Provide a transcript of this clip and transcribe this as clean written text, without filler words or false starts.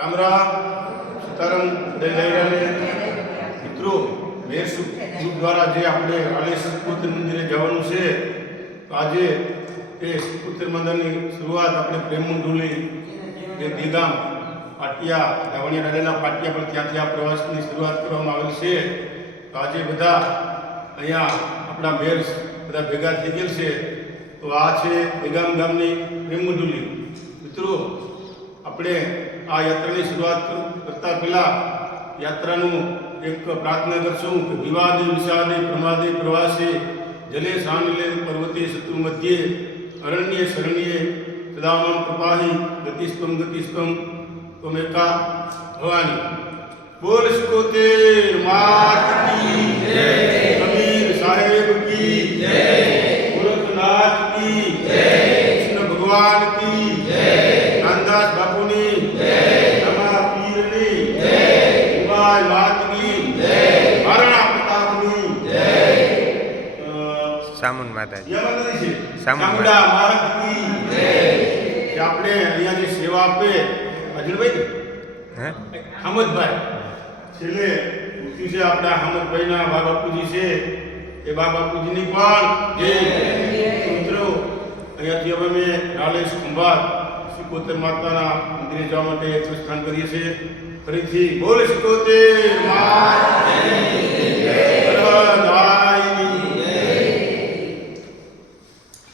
રામ રામ સીતારામ દૈરાને મિત્રો મેર ગ્રુપ દ્વારા જે આપણે કાલે શિવપુત્ર મંદિરે જવાનું છે તો આજે એ શિવપુત્ર મંદિરની શરૂઆત આપણે પ્રેમમંડુલી જે દીગામ પાટિયા લાવણિયા દાદાના પાટિયા પર ત્યાંથી આ પ્રવાસની શરૂઆત કરવામાં આવેલ છે. તો આજે બધા અહીંયા આપણા મેર બધા ભેગા થઈ ગયેલ છે. તો આ છે બેગામ ગામની પ્રેમમંડુલી. મિત્રો આપણે આ યાત્રાની શરૂઆત કરતા પહેલા યાત્રાનું એક પ્રાર્થના કરશું કે વિવાદે વિષાદે પ્રમાદે પ્રવાસે જલે સાનલે પર્વતે શત્રુ મધ્યે અરણ્ય શરણ્યે સદામામ કૃપાહી ગતિસ્તમ તમેકા ભવાની. બોલ સિકોતેર માત કી જય, કબીર સાહેબ કી જય, ગોરખનાથ કી જય, કૃષ્ણ ભગવાન કી જય, રામદાસ બાપુની જય, રામા પીરની જય, ઉમાઈ માતની જય, મહારાણા પ્રતાપની જય, સામુન માતાજી યમનની છે સામુન ચામુંડા મહારાજની જય. કે આપણે અહીંયા જે સેવા આપે અજળભાઈ હે હામદભાઈ છેલ્લે મૂર્તિ છે આપણા હામદભાઈના બા બાપુજી છે એ બા બાપુજીની પણ જે મિત્રો અહીંયાથી હવે અમે નાલેશ ખંભાત સિકોતેર માતાના મંદિરે જવા માટે પ્રસ્થાન કરીએ છીએ. ફરીથી બોલ સિકોતેર માતા જય.